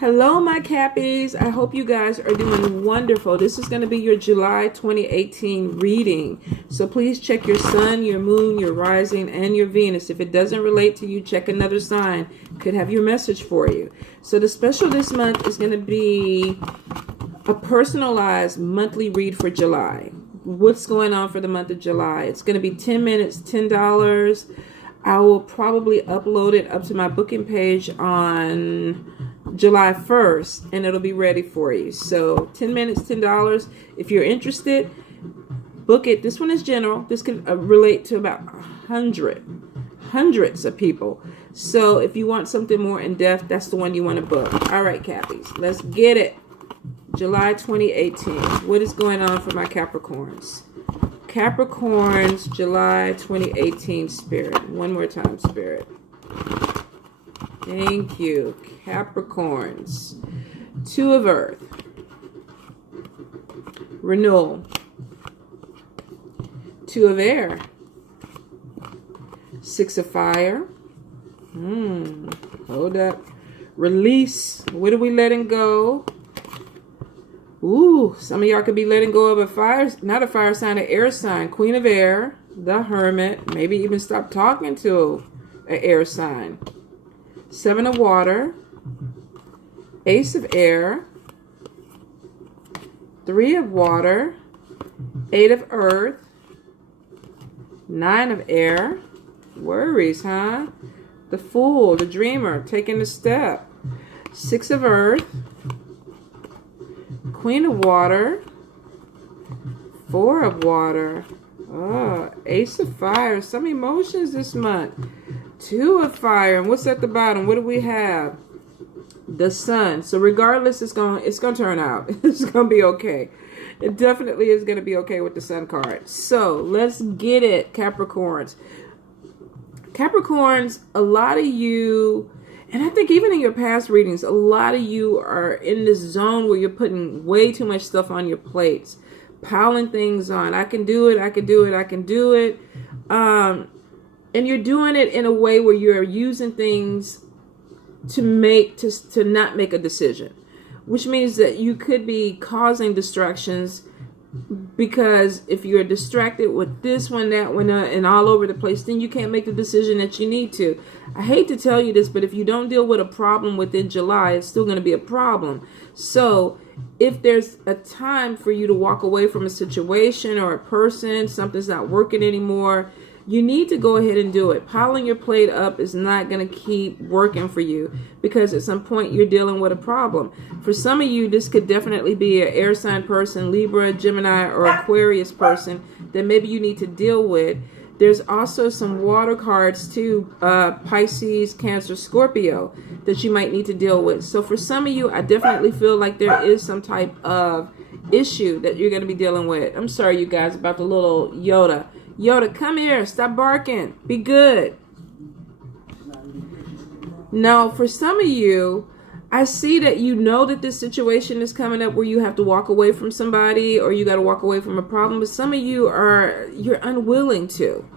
Hello, my Cappies. I hope you guys are doing wonderful. This is going to be your July 2018 reading. So please check your sun, your moon, your rising, and your Venus. If it doesn't relate to you, check another sign. Could have your message for you. So the special this month is going to be a personalized monthly read for July. What's going on for the month of July? It's going to be 10 minutes, $10. I will probably upload it up to my booking page on July 1st, and it'll be ready for you. So 10 minutes, $10. If you're interested, book it. This one is general. This can relate to about hundreds of people. So if you want something more in depth, that's the one you want to book. All right, Cappies, let's get it. July 2018. What is going on for my Capricorns? Capricorns, July 2018 spirit. One more time, spirit. Thank you. Capricorns. Two of Earth. Renewal. Two of Air. Six of Fire. Hold up. Release. What are we letting go? Ooh, some of y'all could be letting go of a fire, not a fire sign, an air sign. Queen of Air, the Hermit. Maybe even stop talking to an air sign. Seven of Water. Ace of Air. Three of Water. Eight of Earth. Nine of Air. Worries, huh? The Fool, the Dreamer, taking a step. Six of Earth. Queen of Water. Four of Water. Oh, Ace of Fire. Some emotions this month. Two of Fire. And what's at the bottom? What do we have? The Sun. So regardless, it's gonna turn out. It's gonna be okay. It definitely is gonna be okay with the Sun card. So let's get it, Capricorns. Capricorns, a lot of you, and I think even in your past readings, a lot of you are in this zone where you're putting way too much stuff on your plates, piling things on. I can do it, I can do it, I can do it. And you're doing it in a way where you're using things to not make a decision, which means that you could be causing distractions, because if you're distracted with this one, that one, and all over the place, then you can't make the decision that you need to. I hate to tell you this, but if you don't deal with a problem within July, it's still going to be a problem. So if there's a time for you to walk away from a situation or a person, something's not working anymore, you need to go ahead and do it. Piling your plate up is not going to keep working for you, because at some point you're dealing with a problem. For some of you, this could definitely be an air sign person, Libra, Gemini, or Aquarius person that maybe you need to deal with. There's also some water cards too, Pisces, Cancer, Scorpio, that you might need to deal with. So for some of you, I definitely feel like there is some type of issue that you're going to be dealing with. I'm sorry, you guys, about the little Yoda. Yoda, come here. Stop barking. Be good. Now, for some of you, I see that you know that this situation is coming up where you have to walk away from somebody, or you got to walk away from a problem. But some of you you're unwilling to.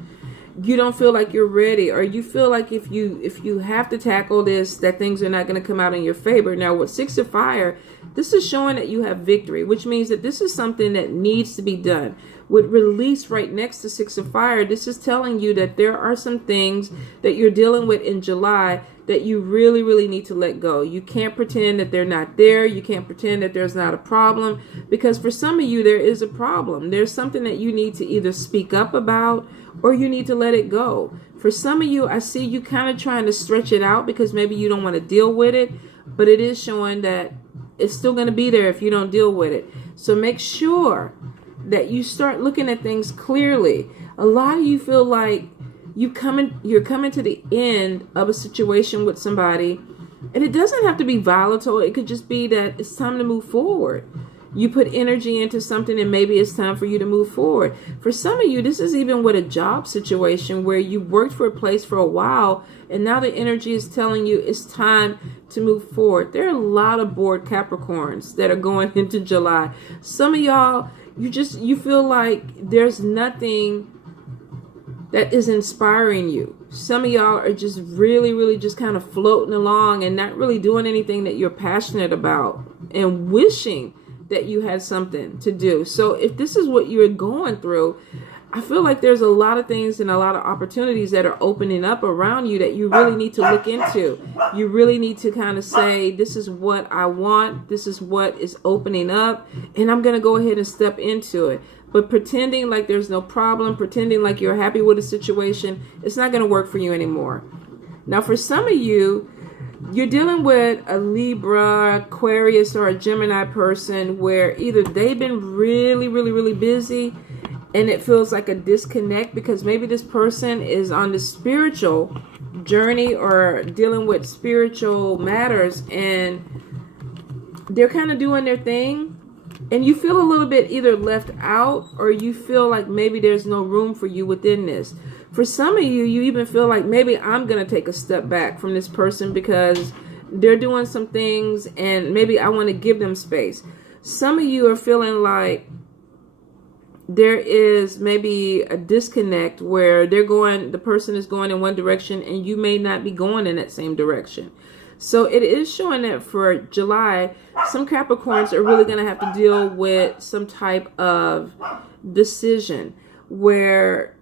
You don't feel like you're ready, or you feel like if you have to tackle this, that things are not going to come out in your favor. Now, with Six of Fire, this is showing that you have victory, which means that this is something that needs to be done. With Release right next to Six of Fire, this is telling you that there are some things that you're dealing with in July that you really, really need to let go. You can't pretend that they're not there. You can't pretend that there's not a problem, because for some of you, there is a problem. There's something that you need to either speak up about, or you need to let it go. For some of you, I see you kind of trying to stretch it out because maybe you don't want to deal with it, but it is showing that it's still going to be there if you don't deal with it. So make sure that you start looking at things clearly. A lot of you feel like you're coming to the end of a situation with somebody, and it doesn't have to be volatile. It could just be that it's time to move forward. You put energy into something, and maybe it's time for you to move forward. For some of you, this is even with a job situation where you worked for a place for a while, and now the energy is telling you it's time to move forward. There are a lot of bored Capricorns that are going into July. Some of y'all, you feel like there's nothing that is inspiring you. Some of y'all are just really, really just kind of floating along and not really doing anything that you're passionate about and wishing that you had something to do. So if this is what you're going through, I feel like there's a lot of things and a lot of opportunities that are opening up around you that you really need to look into. You really need to kind of say, this is what I want. This is what is opening up. And I'm going to go ahead and step into it. But pretending like there's no problem, pretending like you're happy with a situation, it's not going to work for you anymore. Now, for some of you, you're dealing with a Libra, Aquarius, or a Gemini person where either they've been really, really, really busy and it feels like a disconnect because maybe this person is on the spiritual journey or dealing with spiritual matters and they're kind of doing their thing. And you feel a little bit either left out or you feel like maybe there's no room for you within this. For some of you, you even feel like maybe I'm going to take a step back from this person because they're doing some things and maybe I want to give them space. Some of you are feeling like there is maybe a disconnect where the person is going in one direction and you may not be going in that same direction. So it is showing that for July, some Capricorns are really going to have to deal with some type of decision where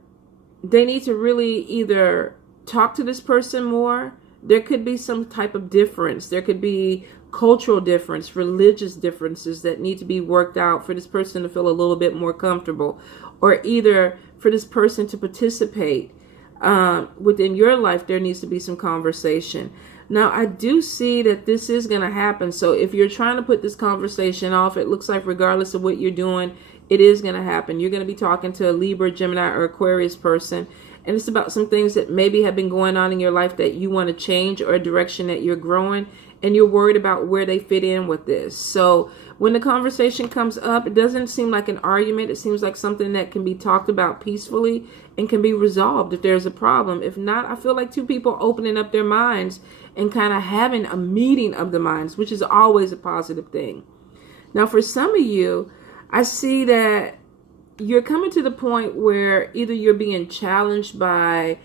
they need to really either talk to this person more. There could be some type of difference. There could be cultural difference, religious differences that need to be worked out for this person to feel a little bit more comfortable, or either for this person to participate within your life. There needs to be some conversation. Now, I do see that this is going to happen. So if you're trying to put this conversation off, it looks like regardless of what you're doing, it is going to happen. You're going to be talking to a Libra, Gemini, or Aquarius person. And it's about some things that maybe have been going on in your life that you want to change or a direction that you're growing. And you're worried about where they fit in with this. So when the conversation comes up, it doesn't seem like an argument. It seems like something that can be talked about peacefully and can be resolved if there's a problem. If not, I feel like two people opening up their minds and kind of having a meeting of the minds, which is always a positive thing. Now, for some of you, I see that you're coming to the point where either you're being challenged by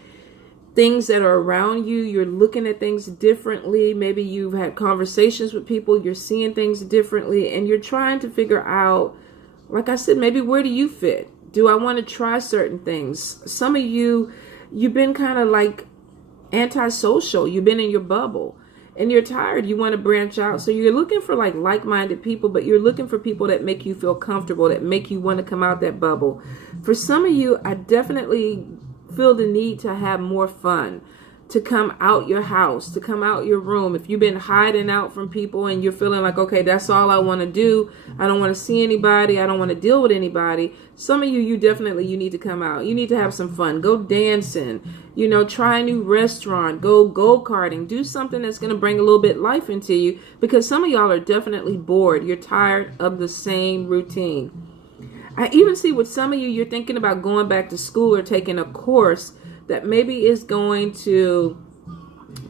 things that are around you, you're looking at things differently. Maybe you've had conversations with people, you're seeing things differently, and you're trying to figure out, like I said, maybe where do you fit? Do I want to try certain things? Some of you, you've been kind of like antisocial. You've been in your bubble and you're tired. You want to branch out. So you're looking for like-minded people, but you're looking for people that make you feel comfortable, that make you want to come out that bubble. For some of you, I definitely feel the need to have more fun, to come out your house, to come out your room. If you've been hiding out from people and you're feeling like, okay, that's all I want to do, I don't want to see anybody, I don't want to deal with anybody. Some of you, you need to come out. You need to have some fun. Go dancing, try a new restaurant, go go-karting, do something that's going to bring a little bit life into you, because some of y'all are definitely bored. You're tired of the same routine. I even see with some of you, you're thinking about going back to school or taking a course that maybe is going to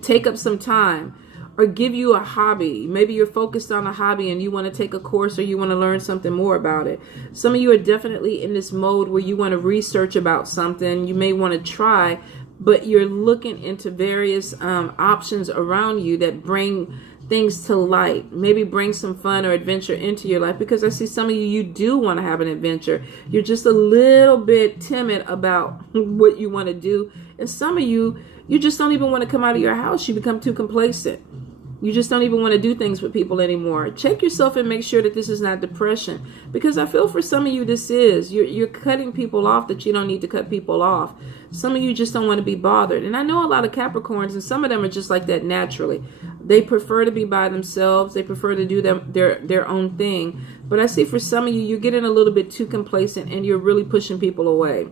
take up some time or give you a hobby. Maybe you're focused on a hobby and you want to take a course or you want to learn something more about it. Some of you are definitely in this mode where you want to research about something. You may want to try, but you're looking into various options around you that bring things to light, maybe bring some fun or adventure into your life, because I see some of you, you do want to have an adventure. You're just a little bit timid about what you want to do. And some of you, you just don't even want to come out of your house. You become too complacent. You just don't even want to do things with people anymore. Check yourself and make sure that this is not depression, because I feel for some of you this is. You're cutting people off that you don't need to cut people off. Some of you just don't want to be bothered. And I know a lot of Capricorns, and some of them are just like that naturally. They prefer to be by themselves. They prefer to do their own thing. But I see for some of you, you're getting a little bit too complacent and you're really pushing people away.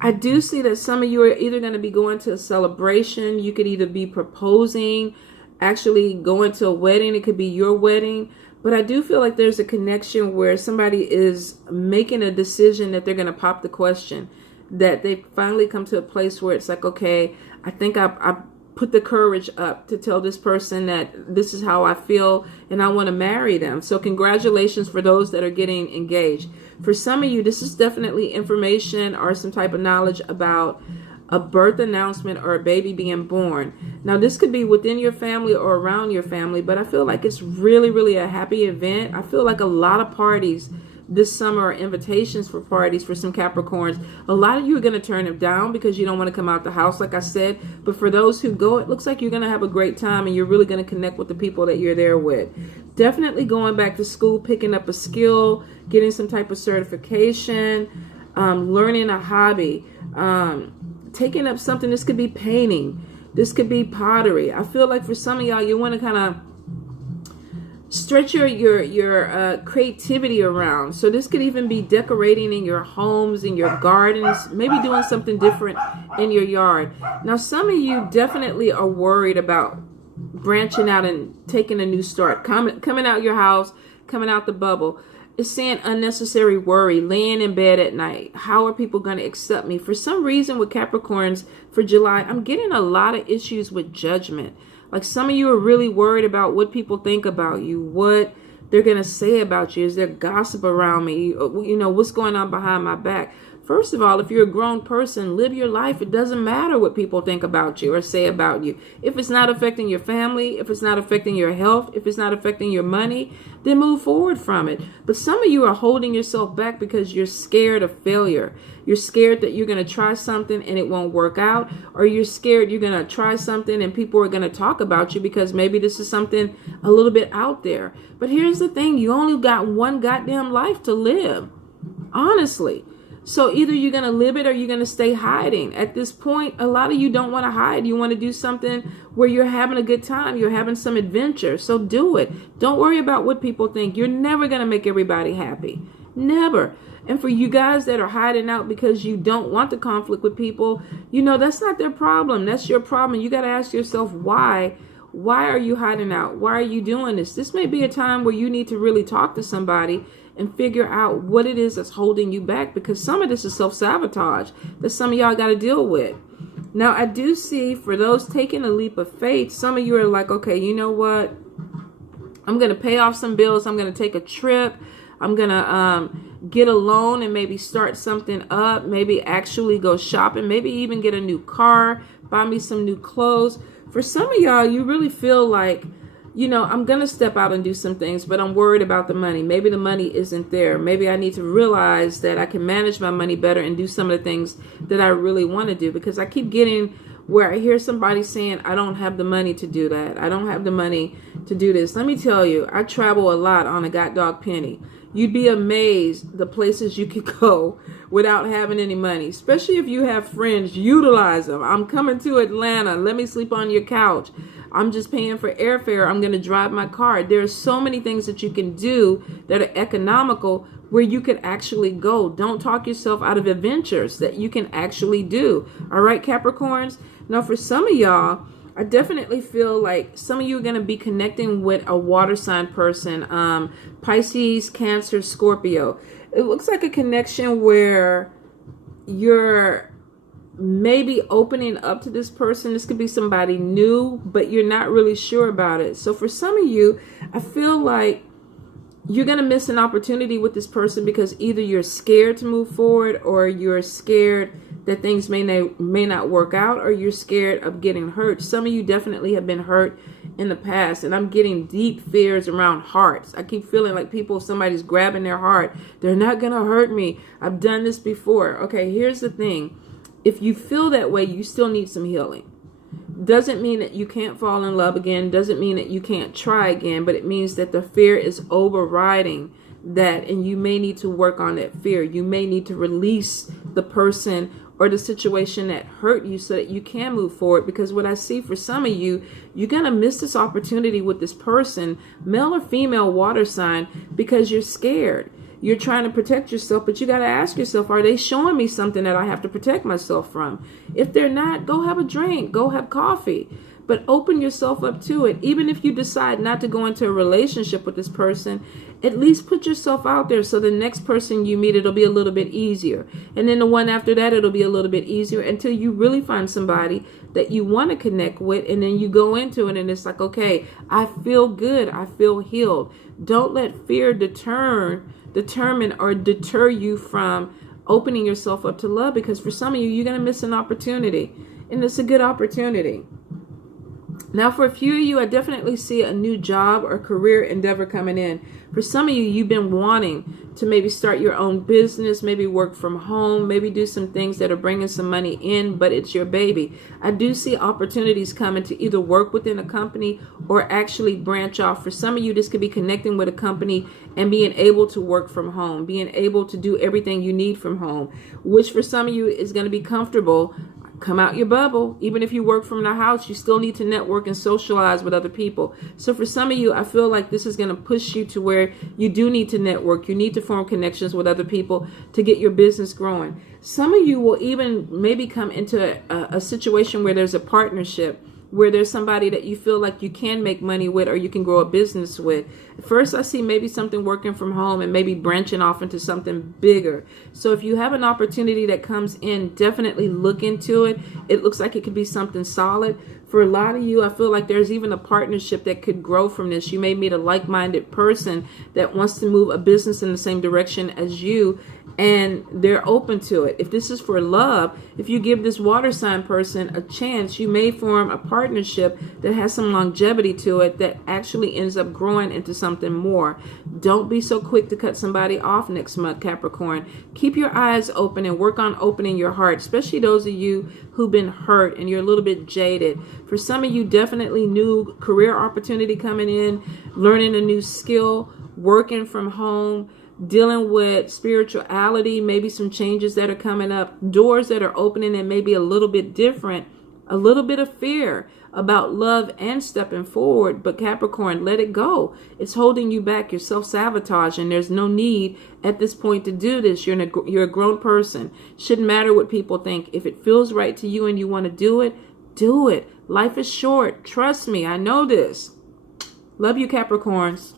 I do see that some of you are either going to be going to a celebration. You could either be proposing, actually going to a wedding. It could be your wedding. But I do feel like there's a connection where somebody is making a decision that they're going to pop the question, that they finally come to a place where it's like, okay, I think I put the courage up to tell this person that this is how I feel and I want to marry them. So congratulations for those that are getting engaged. For some of you, this is definitely information or some type of knowledge about a birth announcement, or a baby being born. Now, this could be within your family or around your family, but I feel like it's really, really a happy event. I feel like a lot of parties this summer are invitations for parties for some Capricorns. A lot of you are going to turn them down because you don't want to come out the house, like I said. But for those who go, it looks like you're going to have a great time and you're really going to connect with the people that you're there with. Definitely going back to school, picking up a skill, getting some type of certification, learning a hobby, taking up something. This could be painting. This could be pottery. I feel like for some of y'all, you want to kind of stretch your creativity around. So this could even be decorating in your homes, in your gardens, maybe doing something different in your yard. Now, some of you definitely are worried about branching out and taking a new start, coming out your house, coming out the bubble. It's saying unnecessary worry, laying in bed at night. How are people going to accept me? For some reason with Capricorns for July, I'm getting a lot of issues with judgment. Like some of you are really worried about what people think about you, what they're going to say about you. Is there gossip around me? You know, what's going on behind my back? First of all, if you're a grown person, live your life. It doesn't matter what people think about you or say about you. If it's not affecting your family, if it's not affecting your health, if it's not affecting your money, then move forward from it. But some of you are holding yourself back because you're scared of failure. You're scared that you're going to try something and it won't work out, or you're scared you're going to try something and people are going to talk about you because maybe this is something a little bit out there. But here's the thing, you only got one goddamn life to live, honestly. So either you're going to live it or you're going to stay hiding. At this point, a lot of you don't want to hide. You want to do something where you're having a good time. You're having some adventure. So do it. Don't worry about what people think. You're never going to make everybody happy. Never. And for you guys that are hiding out because you don't want the conflict with people, you know, that's not their problem. That's your problem. You got to ask yourself why. Why are you hiding out? Why are you doing this? This may be a time where you need to really talk to somebody and figure out what it is that's holding you back, because some of this is self-sabotage that some of y'all got to deal with. Now, I do see for those taking a leap of faith, some of you are like, okay, you know what? I'm going to pay off some bills. I'm going to take a trip. I'm going to get a loan and maybe start something up, maybe actually go shopping, maybe even get a new car, buy me some new clothes. For some of y'all, you really feel like, you know, I'm going to step out and do some things, but I'm worried about the money. Maybe the money isn't there. Maybe I need to realize that I can manage my money better and do some of the things that I really want to do, because I keep getting where I hear somebody saying, I don't have the money to do that. I don't have the money to do this. Let me tell you, I travel a lot on a god dog penny. You'd be amazed the places you could go without having any money, especially if you have friends. Utilize them. I'm coming to Atlanta. Let me sleep on your couch. I'm just paying for airfare. I'm going to drive my car. There are so many things that you can do that are economical where you can actually go. Don't talk yourself out of adventures that you can actually do. All right, Capricorns? Now, for some of y'all, I definitely feel like some of you are going to be connecting with a water sign person, Pisces, Cancer, Scorpio. It looks like a connection where you're maybe opening up to this person. This could be somebody new, but you're not really sure about it. So for some of you, I feel like you're going to miss an opportunity with this person because either you're scared to move forward, or you're scared that things may not work out, or you're scared of getting hurt. Some of you definitely have been hurt in the past, and I'm getting deep fears around hearts. I keep feeling like somebody's grabbing their heart. They're not going to hurt me. I've done this before. Okay, here's the thing. If you feel that way, you still need some healing. Doesn't mean that you can't fall in love again. Doesn't mean that you can't try again, but it means that the fear is overriding that, and you may need to work on that fear. You may need to release the person or the situation that hurt you so that you can move forward. Because what I see for some of you, you're going to miss this opportunity with this person, male or female water sign, because you're scared. You're trying to protect yourself, but you got to ask yourself, are they showing me something that I have to protect myself from? If they're not, go have a drink, go have coffee, but open yourself up to it. Even if you decide not to go into a relationship with this person, at least put yourself out there so the next person you meet, it'll be a little bit easier. And then the one after that, it'll be a little bit easier until you really find somebody that you want to connect with. And then you go into it and it's like, okay, I feel good. I feel healed. Don't let fear determine or deter you from opening yourself up to love, because for some of you, you're going to miss an opportunity, and it's a good opportunity. Now, for a few of you, I definitely see a new job or career endeavor coming in. For some of you, you've been wanting to maybe start your own business, maybe work from home, maybe do some things that are bringing some money in, but it's your baby. I do see opportunities coming to either work within a company or actually branch off. For some of you, this could be connecting with a company and being able to work from home, being able to do everything you need from home, which for some of you is going to be comfortable. Come out your bubble. Even if you work from the house, you still need to network and socialize with other people. So for some of you, I feel like this is going to push you to where you do need to network. You need to form connections with other people to get your business growing. Some of you will even maybe come into a situation where there's a partnership, where there's somebody that you feel like you can make money with or you can grow a business with. First, I see maybe something working from home and maybe branching off into something bigger. So if you have an opportunity that comes in, definitely look into it. It looks like it could be something solid. For a lot of you, I feel like there's even a partnership that could grow from this. You may meet a like-minded person that wants to move a business in the same direction as you, and they're open to it. If this is for love, if you give this water sign person a chance, you may form a partnership that has some longevity to it that actually ends up growing into something more. Don't be so quick to cut somebody off next month, Capricorn. Keep your eyes open and work on opening your heart, especially those of you who've been hurt and you're a little bit jaded. For some of you, definitely new career opportunity coming in, learning a new skill, working from home, dealing with spirituality, maybe some changes that are coming up, doors that are opening and maybe a little bit different, a little bit of fear about love and stepping forward. But Capricorn, let it go. It's holding you back. You're self-sabotaging. There's no need at this point to do this. You're a grown person. Shouldn't matter what people think. If it feels right to you and you want to do it, do it. Life is short. Trust me. I know this. Love you, Capricorns.